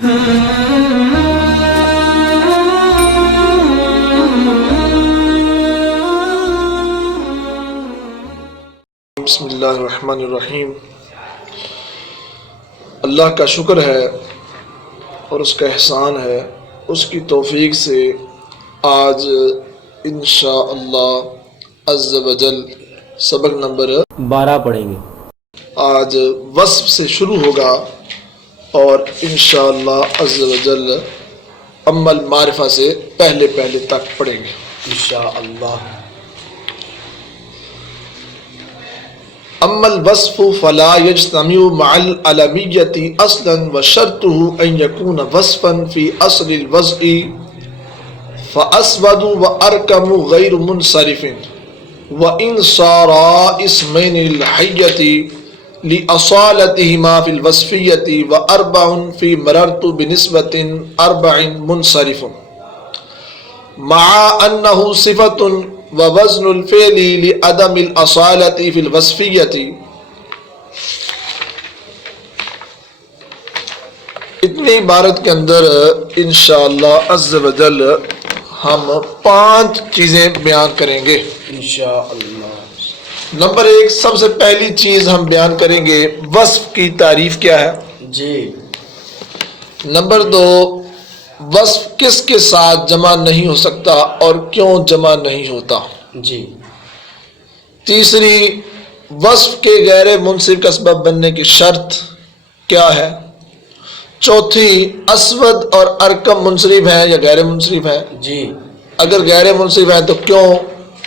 بسم اللہ الرحمن الرحیم۔ اللہ کا شکر ہے اور اس کا احسان ہے، اس کی توفیق سے آج انشاءاللہ عز و جل سبق نمبر 12 پڑھیں گے۔ آج وصف سے شروع ہوگا اور انشاءاللہ عز و جل عمل معرفہ سے پہلے تک پڑھیں گے انشاءاللہ۔ اما الوصف فلا يجتمع مع العلمية اصلا وشرطه ان يكون وصفا في اصل الوضع فاسود واركم غير منصرف وان صار اسمين الحية لاصالتهما في الوصفية واربع في مررت بنسبة 4 منصرف مع انه صفة ووزن الفعل لعدم الاصالة في الوصفية۔ اتنی عبارت کے اندر انشاءاللہ عز و جل ہم 5 چیزیں بیان کریں گے انشاءاللہ۔ نمبر 1، سب سے پہلی چیز ہم بیان کریں گے وصف کی تعریف کیا ہے جی۔ نمبر 2، وصف کس کے ساتھ جمع نہیں ہو سکتا اور کیوں جمع نہیں ہوتا جی۔ تیسری، وصف کے غیر منصرف کا سبب بننے کی شرط کیا ہے۔ چوتھی، اسود اور ارکم منصرف ہیں یا غیر منصرف ہیں، جی۔ اگر غیر منصرف ہیں تو کیوں،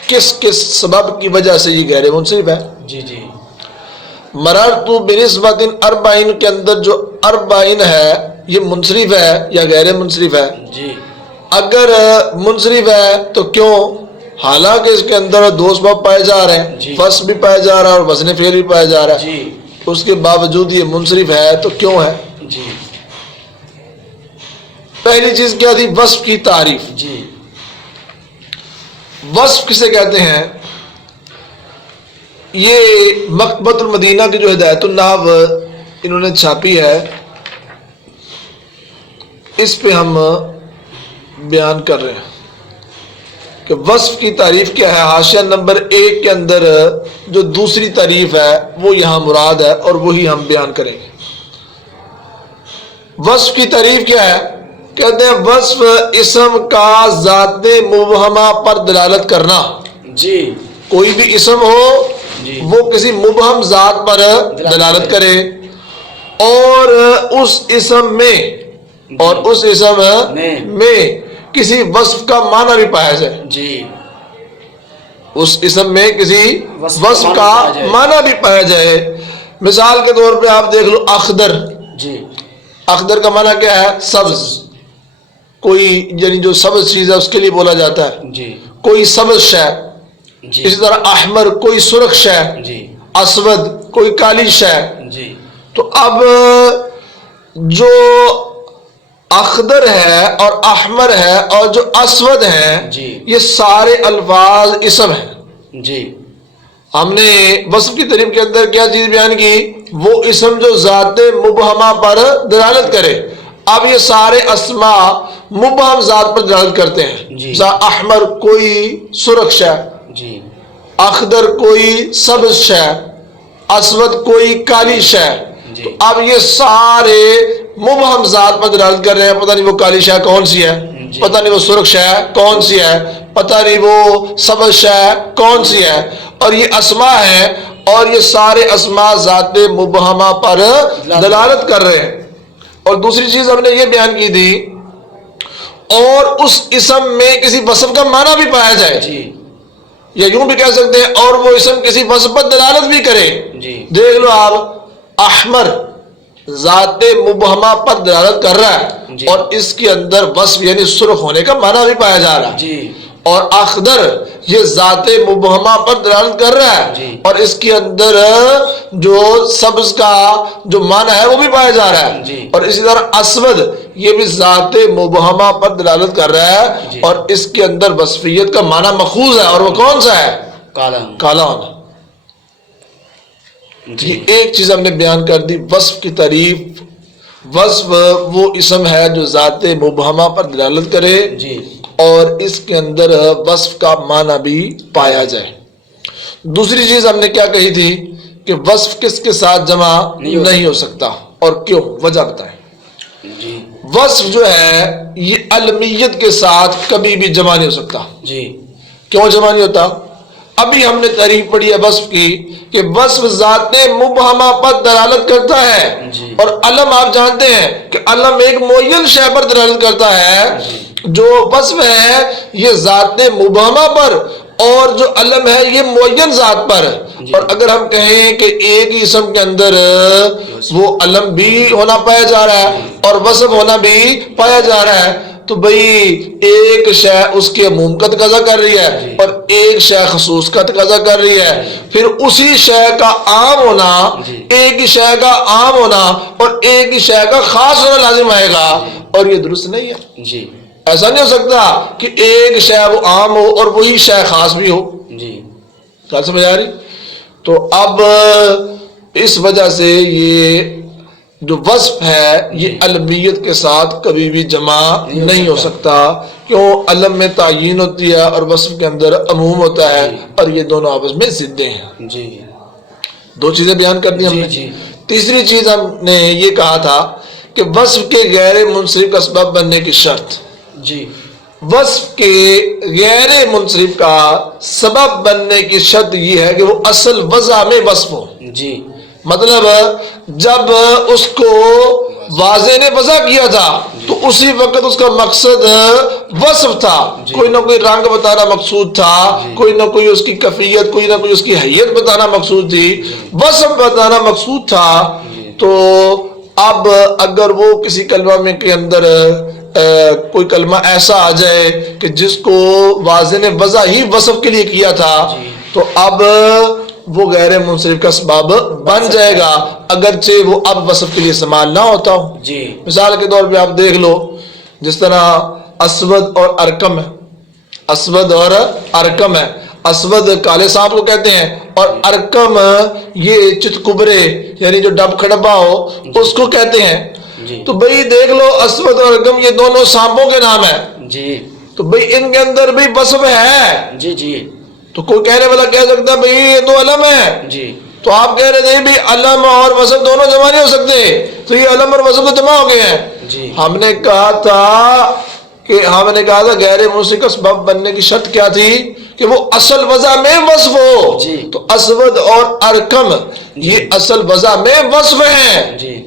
کس سبب کی وجہ سے یہ غیر منصرف ہے۔ جی جی۔ مررت بنسبت 40 کے اندر جو 40 ہے یہ منصرف ہے یا غیر منصرف ہے۔ جی۔ اگر منصرف ہے تو کیوں، حالانکہ اس کے اندر 2 سبب پائے جا رہے ہیں، جی۔ وصف بھی پایا جا رہا ہے اور وزن فعل بھی پایا جا رہا ہے، جی۔ اس کے باوجود یہ منصرف ہے تو کیوں ہے۔ جی۔ پہلی چیز کیا تھی، وصف کی تعریف۔ جی۔ وصف کسے کہتے ہیں، یہ مکتبۃ المدینہ کی جو ہدایت النحو انہوں نے چھاپی ہے اس پہ ہم بیان کر رہے ہیں کہ وصف کی تعریف کیا ہے۔ حاشیہ نمبر 1 کے اندر جو دوسری تعریف ہے وہ یہاں مراد ہے اور وہی ہم بیان کریں گے۔ وصف کی تعریف کیا ہے، کہتے ہیں وصف اسم کا ذات مبہمہ پر دلالت کرنا۔ جی۔ کوئی بھی اسم ہو جی۔ وہ کسی مبہم ذات پر دلالت کرے اور اس اسم میں کسی وصف کا معنی بھی پایا جائے۔ جی۔ اس اسم میں کسی وصف کا معنی بھی پایا جائے۔ مثال کے طور پہ آپ دیکھ لو اخضر۔ جی۔ اخضر کا معنی کیا ہے، سبز، کوئی یعنی جو سبز چیز ہے اس کے لیے بولا جاتا ہے، جی۔ کوئی سبز شے۔ جی۔ اسی طرح احمر کوئی سرخ شے، جی۔ اسود کوئی کالی شے۔ جی۔ تو اب جو اخضر ہے اور احمر ہے اور جو اسود ہیں، جی۔ یہ سارے الفاظ اسم ہیں۔ جی۔ ہم نے وصف کی تعریف کے اندر کیا چیز بیان کی، وہ اسم جو ذات مبہمہ پر دلالت کرے۔ اب یہ سارے اسماء مبہم ذات پر دلالت کرتے ہیں۔ جی۔ احمر کوئی سرخ شے، جی۔ اخضر کوئی سبز شے، اسود کوئی کالی شے۔ جی۔ تو اب یہ سارے مبہم ذات پر دلالت کر رہے ہیں، پتہ نہیں وہ کالی شے کون سی ہے، جی۔ پتہ نہیں وہ سرخ شے کون سی ہے، پتہ نہیں وہ سبز شے کون سی ہے، اور یہ اسماء ہیں اور یہ سارے اسماء ذات مبہمہ پر دلالت کر رہے ہیں۔ اور دوسری چیز ہم نے یہ بیان کی تھی، اور اس اسم میں کسی وصف کا معنی بھی پایا جائے، جی۔ یا یوں بھی کہہ سکتے ہیں اور وہ اسم کسی وصف پر دلالت بھی کرے۔ جی۔ دیکھ لو آپ، احمر ذات مبہمہ پر دلالت کر رہا ہے، جی۔ اور اس کے اندر وصف یعنی سرخ ہونے کا معنی بھی پایا جا رہا ہے، جی۔ اور اخضر یہ ذات مبہمہ پر دلالت کر رہا ہے، جی۔ اور اس کے اندر جو سبز کا جو معنی ہے وہ بھی پایا جا رہا ہے، جی۔ اور اسی طرح اسود یہ بھی ذات مبہمہ پر دلالت کر رہا ہے، جی۔ اور اس کے اندر وصفیت کا معنی ماخوذ ہے، اور وہ کون سا ہے، کالا ہونا۔ جی۔ یہ ایک چیز ہم نے بیان کر دی، وصف کی تعریف وصف وہ اسم ہے جو ذات مبہمہ پر دلالت کرے جی اور اس کے اندر وصف کا معنی بھی پایا جائے. دوسری چیز ہم نے کیا کہی تھی کہ وصف کس کے ساتھ جمع نہیں ہو سکتا اور کیوں؟ وجہ بتائیں. جی وصف جو ہے یہ علمیت کے ساتھ کبھی بھی جمع نہیں ہو سکتا. جی کیوں جمع نہیں ہوتا؟ ابھی ہم نے تعریف پڑھی ہے وصف کی کہ وصف ذات مبہمہ پر دلالت کرتا ہے جی. اور علم آپ جانتے ہیں کہ علم ایک معین شے پر دلالت کرتا ہے. جو وصف ہے یہ ذات مبہمہ پر اور جو علم ہے یہ معین ذات پر. اور اگر ہم کہیں کہ ایک ہی اسم کے اندر وہ علم بھی ہونا پایا جا رہا ہے اور وصف ہونا بھی پایا جا رہا ہے تو بھئی ایک شے اس کے عموم کا تقاضا کر رہی ہے اور ایک شے خصوص کا تقاضا کر رہی ہے. پھر اسی شے کا عام ہونا، ایک ہی شے کا عام ہونا اور ایک ہی شے کا خاص ہونا لازم آئے گا اور یہ درست نہیں ہے. جی ایسا نہیں ہو سکتا کہ ایک شے وہ عام ہو اور وہی شے خاص بھی ہو. جی کیا سمجھ آ رہی؟ تو اب اس وجہ سے یہ جو وصف ہے یہ علمیت کے ساتھ کبھی بھی جمع نہیں ہو سکتا. کیوں؟ علم میں تعیین ہوتی ہے اور وصف کے اندر عموم ہوتا ہے اور یہ دونوں آپس میں ضدیں ہیں. جی دو چیزیں بیان کر دی ہم نے. جی. تیسری چیز ہم نے یہ کہا تھا کہ وصف کے غیر منصرف کا سبب بننے کی شرط. جی وصف کے غیر منصرف کا سبب بننے کی شرط یہ ہے کہ وہ اصل وضع میں وصف ہو. جی مطلب جب اس کو واضح نے وضع کیا تھا تو اسی وقت اس کا مقصد وصف تھا. کوئی نہ کوئی رنگ بتانا مقصود تھا، کوئی نہ کوئی اس کی کیفیت، کوئی نہ کوئی اس کی حیت بتانا مقصود تھی، وصف بتانا مقصود تھا. تو اب اگر وہ کسی کلمہ میں کے اندر کوئی کلمہ ایسا آ جائے کہ جس کو واضح نے وضع ہی وصف کے لیے کیا تھا تو اب وہ غیر منصرف کا سبب بن جائے گا اگرچہ وہ اب وصف کے لیے استعمال نہ ہوتا ہو. جی مثال کے طور پہ آپ دیکھ لو جس طرح اسود اور ارکم ہے. اسود اور ارکم ہے. اسود کالے سانپ کو کہتے ہیں اور ارکم یہ چتکبرے یعنی جو ڈب کھڑبا ہو اس کو کہتے ہیں. تو بھئی دیکھ لو اسود اور ارکم یہ دونوں سانپوں کے نام ہیں. جی تو بھئی ان کے اندر بھی وصف ہے. جی جی تو کوئی کہنے والا کہہ سکتا ہے بھئی یہ دو علم ہے. جی تو آپ کہہ رہے تھے بھی علم اور وصف دونوں جمع نہیں ہو سکتے تو یہ علم اور وصف تو جمع ہو گئے ہیں. جی ہم نے کہا تھا غیر منصرف کا سبب بننے کی شرط کیا تھی کہ وہ اصل وضع میں وصف ہو. تو اسود اور ارکم یہ اصل وضع میں وصف ہیں. جی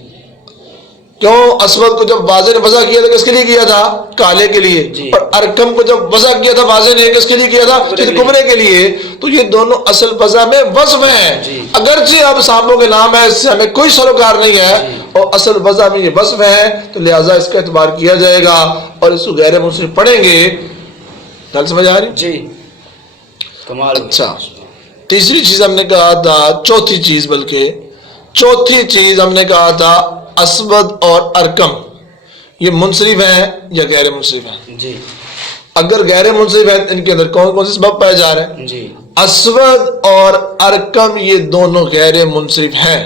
کیوں؟ اسود کو جب واضح نے وضع کیا تھا کس کے لیے کیا تھا؟ کالے کے لیے. اور ارکم کو جب وضع کیا تھا واضح نے کس کے لیے کیا تھا؟ چتکبرے کے لیے. تو یہ دونوں اصل وضع میں وصف ہیں. اگرچہ اب سانپوں کے نام ہے اس سے ہمیں کوئی سروکار نہیں ہے اور اصل وضع میں یہ وصف ہے تو لہٰذا اس کا اعتبار کیا جائے گا اور اس کو غیر منصرف پڑھیں گے. گل سمجھ آ رہی؟ جی کمال. اچھا تیسری چیز ہم نے کہا تھا چوتھی چیز ہم نے کہا تھا اسود اور ارکم یہ منصرف ہیں یا غیر منصرف ہیں؟ جی اگر غیر منصرف ہیں ان کے اندر کون کون سے سبب پائے جا رہے ہیں؟ جی اسود اور ارکم یہ دونوں غیر منصرف ہیں.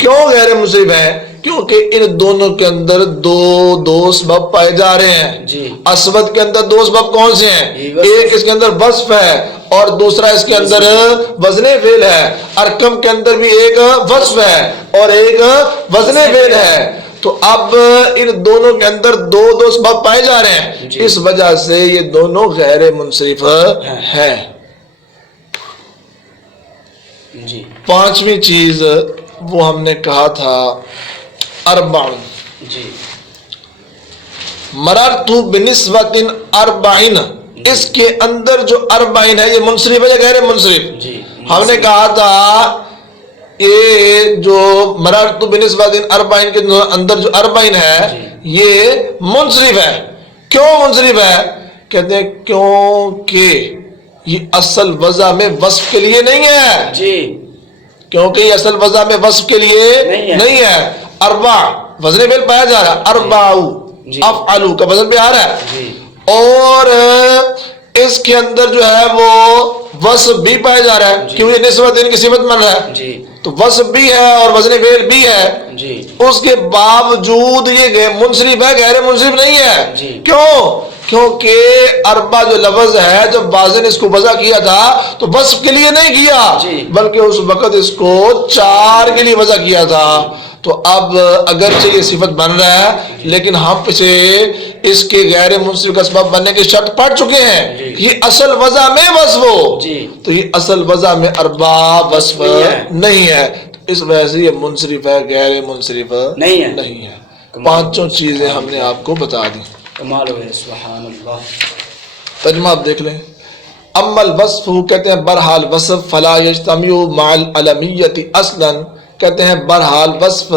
کیوں غیر منصرف ہیں؟ کیونکہ ان دونوں کے اندر دو سبب پائے جا رہے ہیں. اسود کے اندر دو سبب کون سے ہیں؟ ایک اس کے اندر وصف ہے اور دوسرا اس کے اندر وزن فعل ہے. ارکم کے اندر بھی ایک وصف ہے اور ایک وزن فعل ہے. تو اب ان دونوں کے اندر دو سبب پائے جا رہے ہیں. اس وجہ سے یہ دونوں غیر منصرف ہیں. جی پانچویں چیز وہ ہم نے کہا تھا اربعن. جی مررت بنسبت اربعین اس کے اندر جو اربعین ہے یہ منصرف ہے یا غیر منصرف؟ ہم نے کہا تھا یہ جو مررت بنسبت اربعین کے اندر جو اربعین ہے یہ منصرف ہے. کیوں منصرف ہے؟ کہتے ہیں کیونکہ یہ اصل وضع میں وصف کے لیے نہیں ہے. جی کیونکہ یہ اصل وضع میں وصف کے لیے نہیں ہے. اربع وزن فعل پایا جا رہا ہے. اربعو افعلو کا وزن پہ آ رہا ہے اور اس کے اندر جو ہے وہ وصف بھی پایا جا رہا ہے کیونکہ نسبت ان کی صفت بن رہا ہے. تو وصف بھی ہے اور وزن فعل بھی ہے، جی اس کے باوجود یہ منصرف ہے، غیر منصرف نہیں ہے۔ جی کیوں؟ کیونکہ اربع جو لفظ ہے جب واضح نے اس کو وضع کیا تھا تو وصف کے لیے نہیں کیا، جی بلکہ اس وقت اس کو 4 کے لیے وضع کیا تھا۔ تو اب اگرچہ یہ صفت بن رہا ہے لیکن ہم پیچھے اس کے غیر منصرف کا سبب بننے کی شرط پڑھ چکے ہیں، جی یہ اصل وضع میں وصف ہو، جی تو یہ اصل وضع میں اربع وصف نہیں ہے، اس وجہ سے یہ منصرف ہے، غیر منصرف نہیں ہے۔ 5 چیزیں ہم نے آپ کو بتا دی۔ کمال ہو گیا، سبحان اللہ۔ ترجمہ آپ دیکھ لیں۔ اما الوصف کہتے ہیں بہرحال وصف، فلا یجتمع مع العلمیت اصلا، کہتے ہیں بہرحال وصف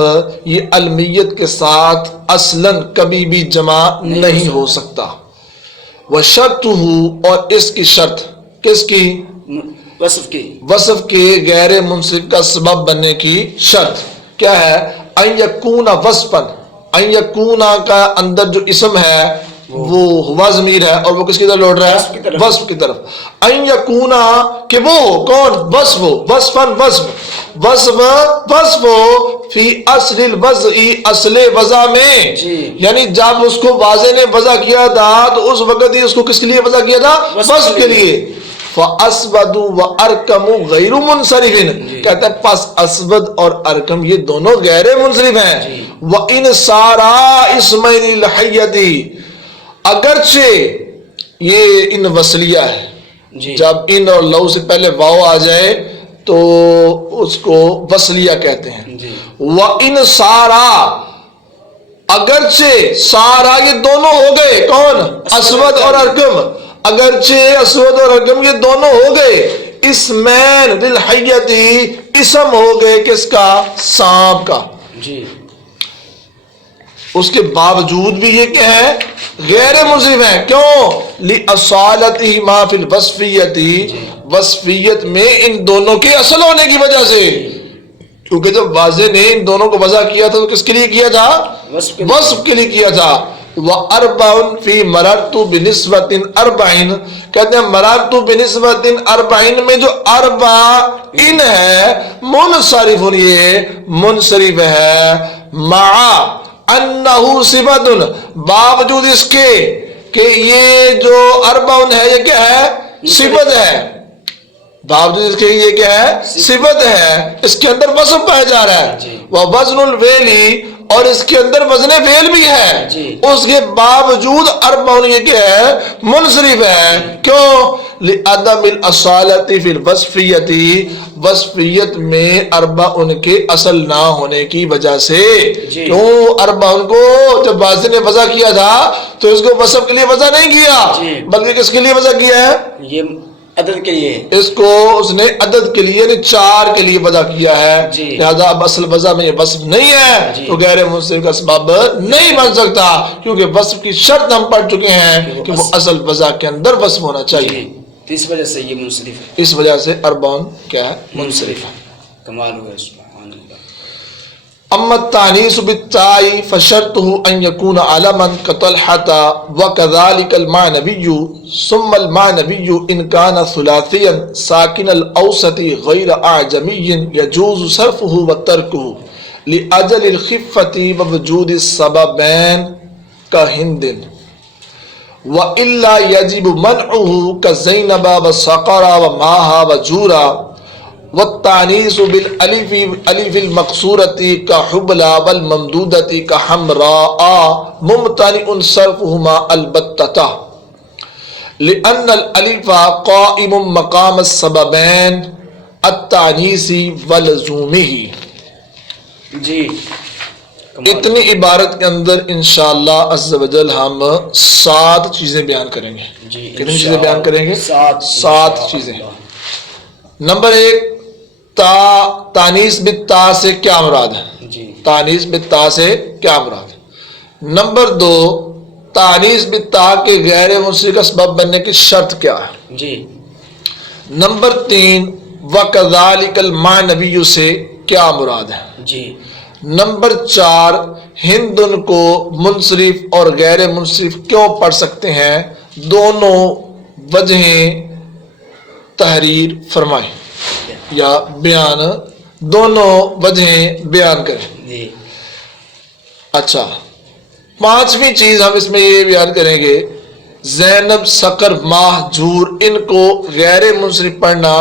یہ علمیت کے ساتھ اصلاً کبھی بھی جمع نہیں ہو سکتا۔ وشرطہ، اور اس کی شرط، کس کی؟ وصف کی، وصف کے غیر منصرف کا سبب بننے کی شرط کیا ہے؟ ان یکون وصفا، ان یکون کا اندر جو اسم ہے وہ ہوا ضمیر ہے اور وہ کس کی طرف لوٹ رہا ہے؟ وصف کی طرف۔ ان یکون کہ وہ کون؟ وصف، وصفا وصف فی اصل الوضع، اصل وضع میں، یعنی جب اس کو واضح نے وضع کیا تھا تو اس وقت ہی اس کو کس کے لیے وضع کیا تھا؟ وصف کے لیے۔ فاسود و ارکم غیر منصرف، کہتا ہے پس اسود اور ارکم یہ دونوں غیر منصرف ہیں۔ وان سارا اسمین الحیتی، اگرچہ یہ ان وصلیہ ہے، جب ان اور لو سے پہلے واو آ جائے تو اس کو وصلیہ کہتے ہیں۔ وان سارا، اگرچہ سارا یہ دونوں ہو گئے، کون؟ اسود اور ارکم، اگرچہ اسود اور ارکم یہ دونوں ہو گئے اسمین للحیتی، اسم ہو گئے کس کا؟ سانپ کا، اس کے باوجود بھی یہ کیا ہے؟ غیر منصرف ہیں۔ کیوں؟ لِأَصَالَتِهِمَا فِي الْوَصْفِيَّةِ، وصفیت میں ان دونوں کے اصل ہونے کی وجہ سے، کیونکہ جب واضح نے ان دونوں کو وضع کیا تھا تو کس کے لیے کیا تھا؟ وصف کے لیے کیا تھا۔ وَأَرْبَعٌ فِي مَرَرْتُ بِنِسْبَةٍ أَرْبَعٍ، کہتے ہیں مَرَرْتُ بِنِسْبَةٍ أَرْبَعٍ میں جو اربع ان ہے منصرف، یہ منصرف ہے، مع انہ صفت، باوجود اس کے کہ یہ جو اربع ہے یہ کیا ہے؟ صفت ہے، باوجود اس کے یہ کیا ہے؟ صفت ہے، اس کے اندر وصف پایا جا رہا ہے۔ وزن الفعلی، اور اس کے اندر وزن فعل بھی ہے، اس کے باوجود اربع یہ کیا ہے؟ منصرف ہے۔ کیوں؟ لعدم الاصالۃ فی الوصفیۃ، وصفیت میں اربع ان کے اصل نہ ہونے کی وجہ سے۔ کیوں؟ اربع ان کو جب واضح نے وضع کیا تھا تو اس کو وصف کے لیے وضع نہیں کیا بلکہ کس کے لیے وضع کیا ہے؟ یہ عدد کے لیے، اس کو اس نے عدد کے لیے یعنی 4 کے لیے وضع کیا ہے، لہذا اب اصل وضع میں یہ وصف نہیں ہے تو غیر منصرف کا سبب نہیں بن سکتا، کیونکہ وصف کی شرط ہم پڑھ چکے ہیں کہ وہ اصل وضع کے اندر وصف ہونا چاہیے، اس وجہ سے یہ منصرف ہے، اس وجہ سے اربع کیا ہے؟ منصرف ہے۔ کمال ہوا، سبحان اللہ۔ اما التانیث بالتاء فشرطه ان يكون علما كطلحة وكذلك المعنوي، ثم المعنوي ان كان ثلاثيا ساكن الاوسط غير اعجمي يجوز صرفه وتركه لاجل الخفة ووجود السببين كهند، والا يجب منعه كزينب وصقر وماها وجورا، والتانیث بالالف الف المقصورة كحبلى والممدودة كحمراء ممتنع صرفهما البتة، لأن الالف قائم مقام السببين التانیث ولزومه۔ اتنی عبارت کے اندر انشاءاللہ عز و جل ہم 7 چیزیں بیان کریں گے۔ کتنی چیزیں بیان کریں گے؟ 7 چیزیں۔ نمبر 1، تانیث بالتاء سے کیا مراد ہے؟ تانیث بالتاء سے کیا مراد ہے؟ نمبر 2، تانیث بالتاء کے غیر منصرف کا سبب بننے کی شرط کیا ہے؟ نمبر 3، وَكَذَلِكَ الْمَعْنَوِيُّ سے کیا مراد ہے؟ نمبر 4، ہندن کو منصرف اور غیر منصرف کیوں پڑھ سکتے ہیں؟ دونوں وجہیں تحریر فرمائیں یا بیان دونوں وجہیں بیان کریں. جی. اچھا، پانچویں چیز ہم اس میں یہ بیان کریں گے، زینب، سقر، ماہ، جھور، ان کو غیر منصرف پڑھنا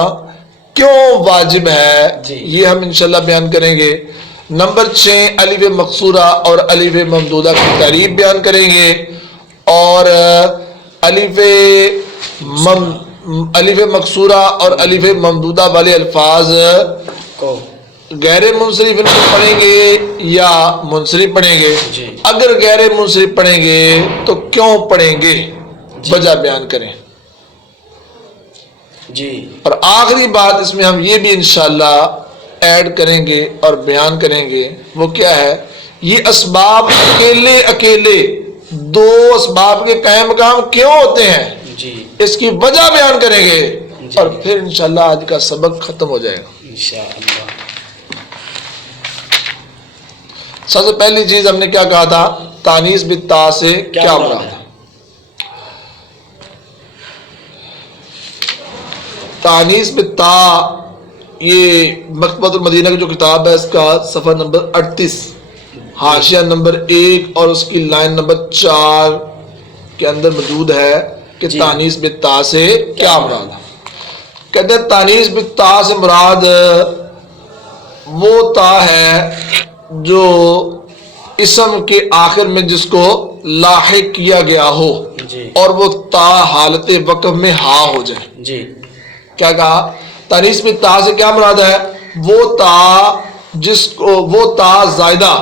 کیوں واجب ہے، جی. یہ ہم انشاءاللہ بیان کریں گے. نمبر 6 الف مقصورہ اور الف ممدودہ کی تعریف بیان کریں گے، اور الف مقصورہ اور الف ممدودہ والے الفاظ کو غیر منصرف ان کو پڑھیں گے یا منصرف پڑھیں گے. جی. اگر غیر منصرف پڑھیں گے تو کیوں پڑھیں گے، وجہ بیان کریں. جی. اور آخری بات اس میں ہم یہ بھی انشاءاللہ ایڈ کریں گے اور بیان کریں گے، وہ کیا ہے، یہ اسباب اکیلے دو اسباب کے قائم مقام کیوں ہوتے ہیں، جی. اس کی وجہ بیان کریں گے، جی. اور پھر انشاءاللہ آج کا سبق ختم ہو جائے گا. انشاءاللہ. سب سے پہلی چیز ہم نے کیا کہا تھا، تانیث بالتا سے کیا مراد ہے. تانیث بالتا، یہ مکتبۃ المدینہ کی جو کتاب ہے اس کا صفحہ نمبر 38 حاشیہ نمبر 1 اور اس کی لائن نمبر 4 کے اندر موجود ہے کہ جی. تانیث بالتا سے کیا مراد ہے. کہتے ہیں تانیث بالتا سے مراد وہ تا ہے جو اسم کے آخر میں جس کو لاحق کیا گیا ہو، جی. اور وہ تا حالت وقف میں ہا ہو جائے. جی. کیا کہا، تانیث بالتا سے کیا مراد ہے، وہ تا زائدہ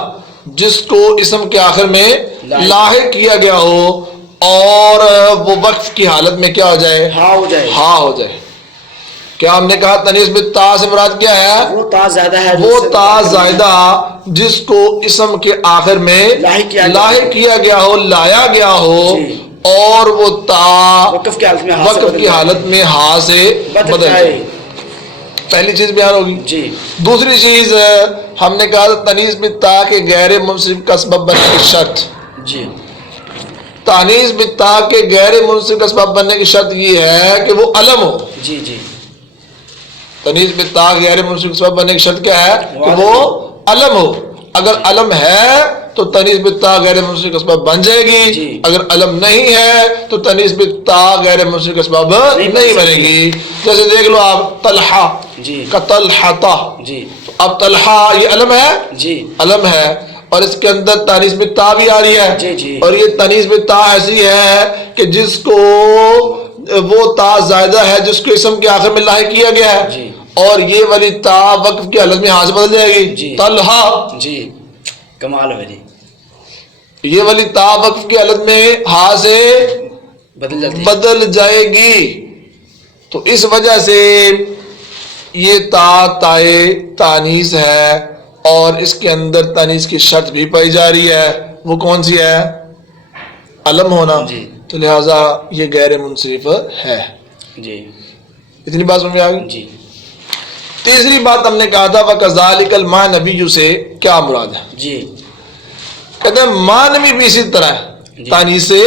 جس کو اسم کے آخر میں لاحق کیا گیا ہو اور وہ وقف کی حالت میں کیا ہو جائے، ہاں ہو جائے. ہا ہو جائے. کیا ہم نے کہا تانیث بالتا سے مراد کیا ہے، وہ تا زیادہ ہے، وہ تا زائدہ جس کو اسم کے آخر میں لاحق کیا گیا ہو، لایا گیا ہو، جی. اور وہ تا وقف کی حالت میں وقف کی حالت میں ہا سے بدل جائے. پہلی چیز بیان ہوگی. جی. دوسری چیز ہم نے کہا تانیث بالتا کے غیر منصرف کا سبب بننے کی شرط. جی. تانیث بالتا کے غیر منصرف کا سبب بننے کی شرط یہ ہے کہ وہ علم ہو. جی. جی. تانیث بالتا کے غیر منصرف کا سبب بننے کی شرط کیا ہے کہ وہ علم ہو. اگر علم ہے تو تانیث بالتا غیر منصرف کا سبب بن جائے گی. جی. اگر علم نہیں ہے تو تانیث بالتا غیر منصرف کا سبب نہیں بنے گی. جیسے دیکھ لو آپ طلحہ جی. کا طلحہ، جی. اب طلحہ یہ علم ہے، جی. علم ہے، اور اس کے اندر تانیث بالتا بھی آ رہی ہے. جی. جی. اور یہ تانیث بالتا ایسی ہے کہ جس کو وہ تا زائدہ ہے جس کو اسم کے آخر میں لاحق کیا گیا ہے. جی. اور یہ والی تا وقف کی حالت میں ہاں سے بدل جائے گی. جی. طلحہ، جی. کمال ہے جی. یہ والی تا وقف کی حالت میں ہاں سے بدل جائے گی. تو اس وجہ سے یہ تا تائے تانیث ہے، اور اس کے اندر تانیث کی شرط بھی پائی جا رہی ہے. وہ کون سی ہے، علم ہونا. جی. تو لہذا یہ غیر منصرف ہے. جی. اتنی بات سمجھ میں آ گئی. جی. تیسری بات ہم نے کہا تھا وَكَذَلِكَ الْمَعْنَوِيُّ سے کیا مراد ہے. جی. کہتے ہیں معنوی بھی اسی طرح ہے. تانیث سے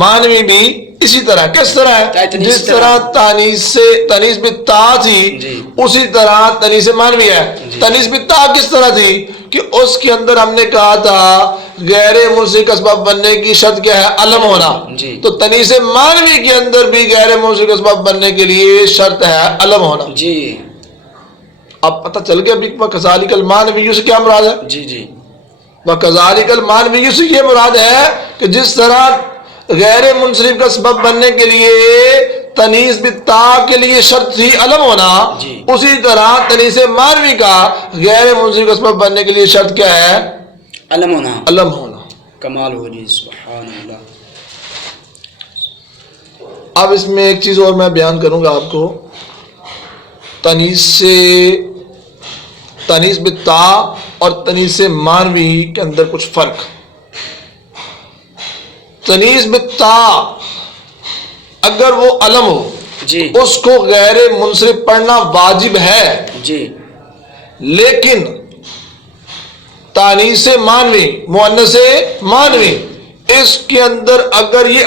معنوی بھی اسی طرح. کس طرح ہے، جس طرح تانیث بالتا تھی اسی طرح تانیث معنوی ہے. تانیث بالتا کس طرح تھی کہ اس کے اندر ہم نے کہا تھا غیر منصرف کا سبب بننے کی شرط کیا ہے، علم ہونا. تو تانیث معنوی کے اندر بھی غیر منصرف کا سبب بننے کے لیے شرط ہے علم ہونا. جی. اب پتہ چل گیا وَكَذَلِكَ الْمَعْنَوِيُّ سے کیا مراد ہے. جی. جی. وَكَذَلِكَ الْمَعْنَوِيُّ سے یہ مراد ہے کہ جس طرح غیر منصرف کا سبب بننے کے لیے تانیث بالتا کے لیے شرط تھی علم ہونا، اسی طرح تانیث معنوی کا غیر منصرف کا سبب بننے کے لیے شرط کیا ہے، علم ہونا. علم ہونا. کمال ہو جی. سبحان اللہ. اب اس میں ایک چیز اور میں بیان کروں گا آپ کو. تانیث بالتا اور تانیث معنوی کے اندر کچھ فرق. تانیث بالتا اگر وہ علم ہو جی. اس کو غیر منصرف پڑھنا واجب ہے. جی. لیکن تانیث معنوی مؤنث معنوی اس کے اندر اگر یہ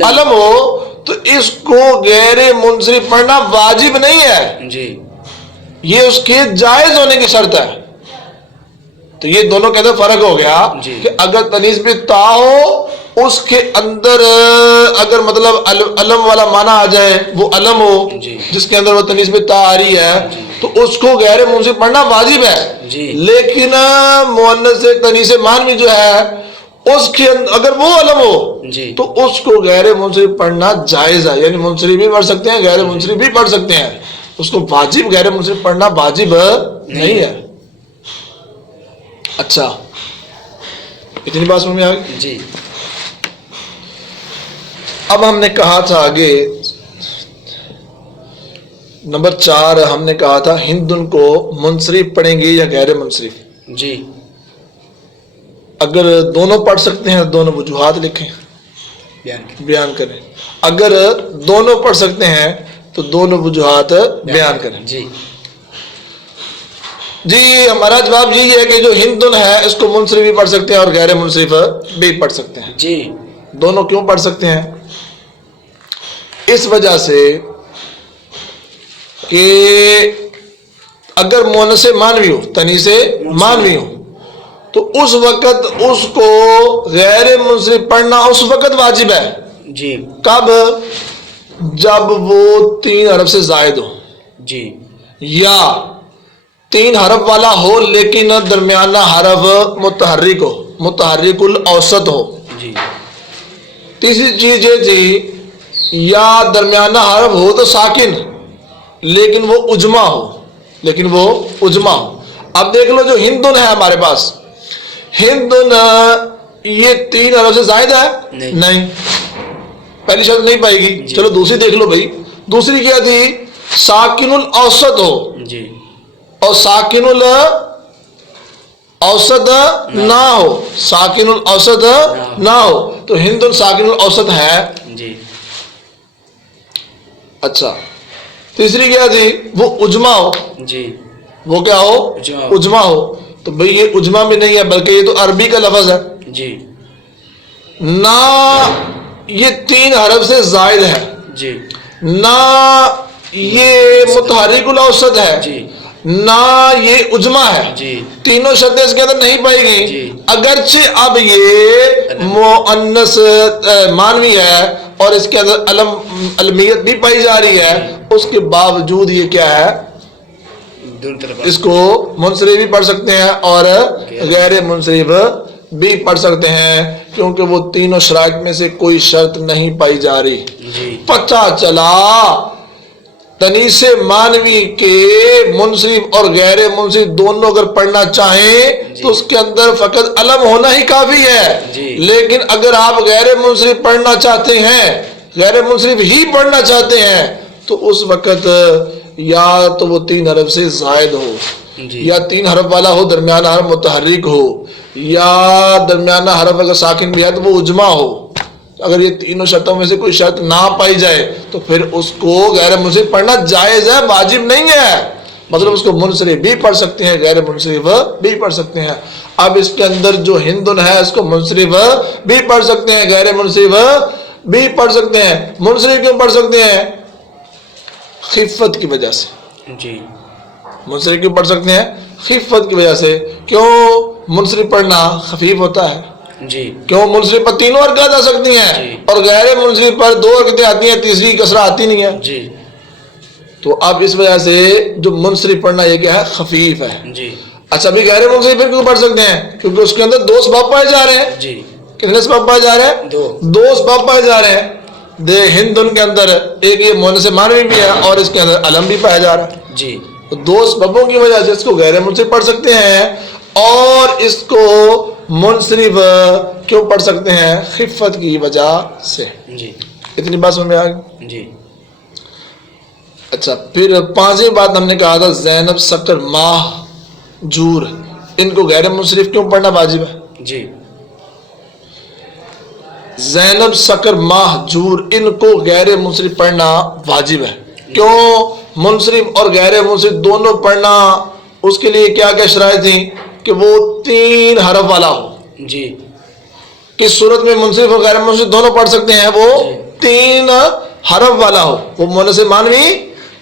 علم ہو تو اس کو غیر منصرف پڑھنا واجب نہیں ہے. جی. یہ اس کے جائز ہونے کی شرط ہے. تو یہ دونوں کے اندر فرق ہو گیا جی. کہ اگر تنیس بھی تا ہو اس کے اندر اگر مطلب علم والا معنی آ جائے وہ علم ہو جی. جس کے اندر وہ تنیس بھی تا آ رہی ہے جی. تو اس کو غیر منصرف پڑھنا واجب ہے جی. لیکن مؤنث تنیس مانوی جو ہے اس کے اندر اگر وہ علم ہو جی. تو اس کو غیر منصرف پڑھنا جائز ہے. یعنی منصرف بھی پڑھ سکتے ہیں غیر منصرف بھی پڑھ سکتے ہیں. اس کو واجب غیر منصرف پڑھنا واجب نہیں ہے. اچھا اتنی بات سمجھ میں آ گئی. جی. اب ہم نے کہا تھا آگے نمبر 4 ہم نے کہا تھا ہندن کو منصرف پڑھیں گے یا غیر منصرف. جی. اگر دونوں پڑھ سکتے ہیں دونوں وجوہات لکھیں بیان کریں. اگر دونوں پڑھ سکتے ہیں تو دونوں وجوہات بیان کریں. جی. جی ہمارا جواب یہی ہے کہ جو ہندن ہے اس کو منصرف بھی پڑھ سکتے ہیں اور غیر منصرف بھی پڑھ سکتے ہیں. جی. دونوں کیوں پڑھ سکتے ہیں؟ اس وجہ سے کہ اگر مؤنث مانوی ہو تنیس مانوی ہو تو اس وقت اس کو غیر منصرف پڑھنا اس وقت واجب ہے. جی. کب؟ جب وہ 3 حرف سے زائد ہو جی. یا 3 حرف والا ہو لیکن درمیانہ حرف متحرک ہو متحرک الاوسط ہو. جی. تیسری چیز یہ تھی یا درمیانہ حرف ہو تو ساکن لیکن وہ اجما ہو. اب دیکھ لو جو ہندن ہے ہمارے پاس ہندن یہ 3 حرف سے زائد ہے نہیں پہلی شرط نہیں پائے گی. چلو دوسری دیکھ لو بھائی. دوسری کیا تھی؟ ساکن الاوسط ہو جی. اور ساکن الاوسط نہ ہو. ساکن الاوسط نہ ہو تو ہندن ساکن الاوسط ہے. جی. اچھا تیسری کیا تھی؟ وہ اجما ہو. جی. وہ کیا ہو؟ اجما ہو. تو بھئی یہ اجما بھی نہیں ہے بلکہ یہ تو عربی کا لفظ ہے. جی. نہ یہ 3 حرف سے زائد ہے جی. نہ یہ متحرک الاوسط ہے جی. نہ یہ اجما ہے. جی. تینوں شرطیں اس کے اندر نہیں پائے گی. جی. اگرچہ اب یہ مؤنث مانوی ہے اور اس کے اندر علمیت بھی پائی جا رہی ہے اس کے باوجود یہ کیا ہے اس کو منصرف بھی پڑھ سکتے ہیں اور غیر منصرف بھی پڑھ سکتے ہیں کیونکہ وہ تینوں شرائط میں سے کوئی شرط نہیں پائی جا رہی. جی. پتہ چلا تنیس مانوی کے منصرف اور غیر منصرف دونوں اگر پڑھنا چاہیں تو اس کے اندر فقط علم ہونا ہی کافی ہے. جی. لیکن اگر آپ غیر منصرف پڑھنا چاہتے ہیں غیر منصرف ہی پڑھنا چاہتے ہیں تو اس وقت یا تو وہ 3 حرف سے زائد ہو جی. یا 3 حرف والا ہو درمیانہ حرف متحرک ہو یا درمیانہ حرف اگر ساکن بھی ہے تو وہ اجما ہو. اگر یہ تینوں شرطوں میں سے کوئی شرط نہ پائی جائے تو پھر اس کو غیر منصرف پڑھنا جائز ہے واجب نہیں ہے. مطلب اس کو منصرف بھی پڑھ سکتے ہیں غیر منصرف بھی پڑھ سکتے ہیں. اب اس کے اندر جو ہندن ہے اس کو منصرف بھی پڑھ سکتے ہیں غیر منصرف بھی پڑھ سکتے ہیں. منصرف کیوں پڑھ سکتے ہیں؟ خفت کی وجہ سے. جی. منصرف کیوں پڑھ سکتے ہیں؟ خفت کی وجہ سے. کیوں منصرف پڑھنا خفیف ہوتا ہے. جی. کیوں منصرف پر 3 حرکات آ سکتی ہیں جی. اور غیر منصرف پر 2 حرکتیں آتی ہیں تیسری کسرہ آتی نہیں ہے. جی. تو اب اس وجہ سے جو منصرف پڑھنا یہ کیا ہے خفیف ہے. جی. اچھا بھی غیر منصرف پھر کیوں پڑھ سکتے ہیں؟ کیونکہ اس کے اندر 2 اسباب پائے جا رہے ہیں. جی. کتنے اسباب پائے جا رہے ہیں؟ 2 اسباب پائے جا رہے ہیں. ہندن کے اندر ایک یہ مؤنث مانوی بھی ہے اور اس کے اندر علم بھی پایا جا رہا ہے. جی. 2 اسبابوں کی وجہ سے اس کو غیر منصرف پڑھ سکتے ہیں اور اس کو منصرف کیوں پڑھ سکتے ہیں؟ خفت کی وجہ سے. جی. اتنی بات سمجھ میں آ گئی؟ جی. اچھا پھر 5ویں بات ہم نے کہا تھا زینب سکر ماہ جور ان کو غیر منصرف کیوں پڑھنا واجب ہے؟ جی. زینب سکر ماہ جور ان کو غیر منصرف پڑھنا واجب ہے. کیوں؟ منصرف اور غیر منصرف دونوں پڑھنا اس کے لیے کیا کیا شرائط تھیں کہ وہ 3 حرف والا ہو. جی. کس صورت میں منصرف اور غیر منصرف دونوں پڑھ سکتے ہیں؟ وہ 3 حرف والا ہو. وہ مؤنث مانوی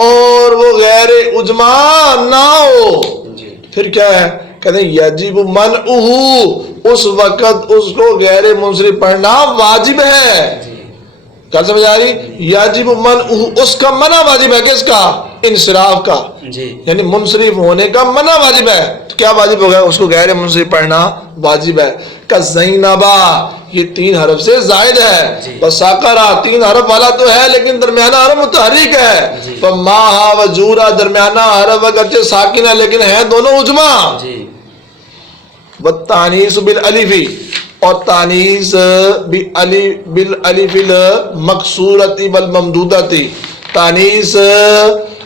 اور وہ غیر عجما نہ ہو، جی پھر کیا ہے؟ کہتے ہیں یجب منعہ، اس وقت اس کو غیر منصرف پڑھنا واجب ہے۔ جی کیا سمجھ آ رہی؟ یجب منعہ، اس کا منع واجب ہے، کس کا؟ انصراف کا، جی یعنی منصرف ہونے کا منع واجب ہے۔ تو کیا واجب ہو گیا؟ اس کو غیر منصرف پڑھنا واجب ہے۔ کزینبا، یہ 3 حرف سے زائد ہے۔ جی۔ وساکرا، 3 حرف والا تو ہے لیکن درمیانہ حرف متحرک ہے۔ جی۔ فماہا وجورا، درمیانہ حرف اگرچہ ساکن ہے لیکن ہے دونوں عجما۔ جی والتانیث بالالف، اور تانیث بالالف المکسورۃ والممدودۃ، تانیث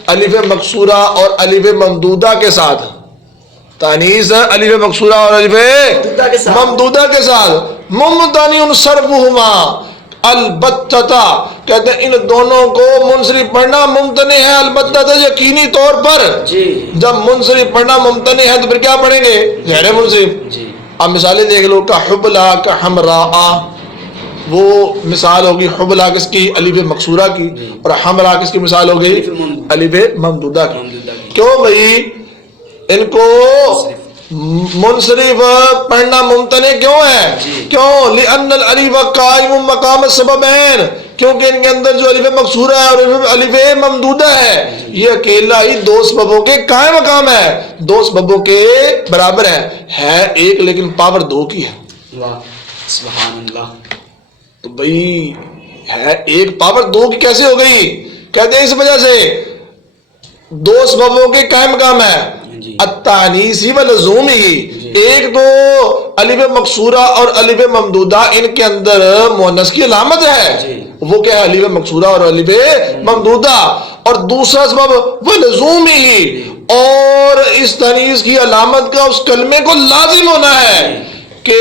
الف مکسورہ اور الف ممدودہ کے ساتھ، تانیث الف مکسورہ اور الف ممدودہ کے ساتھ، ممتنع صرفہما البتہ، کہتے ہیں ان دونوں کو منصرف پڑھنا ممتنع ہے البتہ، یقینی طور پر۔ جی جب منصرف پڑھنا ممتنع ہے تو پھر کیا پڑھیں گے؟ غیر منصرف۔ جی اب مثالیں دیکھ لو، کا حبلا، کا حمراء، وہ مثال ہوگی حبلا کس کی؟ الف مکسورہ کی، اور حمراء کس کی مثال ہوگی؟ الف ممدودہ کی۔ کیوں بھائی ان کو منصرف پڑھنا ممتنع کیوں ہے؟ کیوں؟ لأن الالف قائم مقام السببین، کیونکہ ان کے اندر جو الف مکسورہ ہے اور الف ممدودہ ہے یہ اکیلا ہی 2 سببوں کے قائم مقام ہے، 2 سببوں کے برابر ہے ایک لیکن پاور 2 کی ہے۔ واہ سبحان اللہ۔ تو بھائی ہے ایک پاور 2 کی کیسے ہو گئی؟ کہتے ہیں اس وجہ سے 2 سببوں کے قائم مقام ہے، جی التانیثی واللزومی، ایک تو الف مکسورہ اور الف ممدودہ ان کے اندر مؤنث کی علامت ہے، وہ کیا ہے؟ الف مکسورہ اور الف ممدودہ، اور دوسرا سبب وہ لزومی، اور اس تانیث کی علامت کا اس کلمے کو لازم ہونا ہے کہ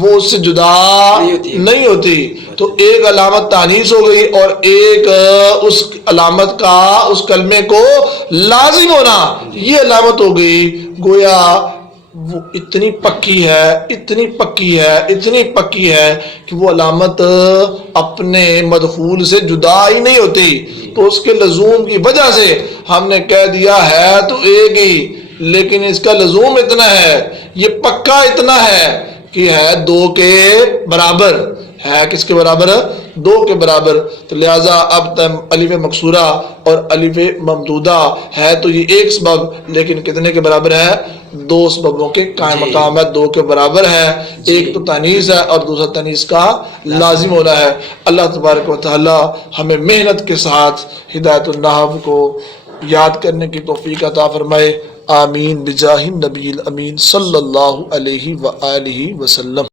وہ اس سے جدا نہیں ہوتی۔ تو ایک علامت تانیث ہو گئی اور ایک اس علامت کا اس کلمے کو لازم ہونا، یہ علامت ہو گئی۔ گویا وہ اتنی پکی ہے، اتنی پکی ہے، اتنی پکی ہے کہ وہ علامت اپنے مدخول سے جدا ہی نہیں ہوتی۔ تو اس کے لزوم کی وجہ سے ہم نے کہہ دیا ہے تو ایک ہی، لیکن اس کا لزوم اتنا ہے، یہ پکا اتنا ہے کہ ہے 2 کے برابر، ہے کس کے برابر؟ 2 کے برابر۔ تو لہٰذا اب تک الف مکسورہ اور الف ممدودہ ہے تو یہ ایک سبب لیکن کتنے کے برابر ہے؟ 2 سببوں کے قائم مقام ہے، 2 کے برابر ہے۔ ایک تو تانیث ہے اور دوسرا تانیث کا لازم ہونا ہے۔ اللہ تبارک و تعالی ہمیں محنت کے ساتھ ہدایت النحو کو یاد کرنے کی توفیق عطا فرمائے، آمین بجاہ النبی الامین صلی اللہ علیہ وآلہ وسلم۔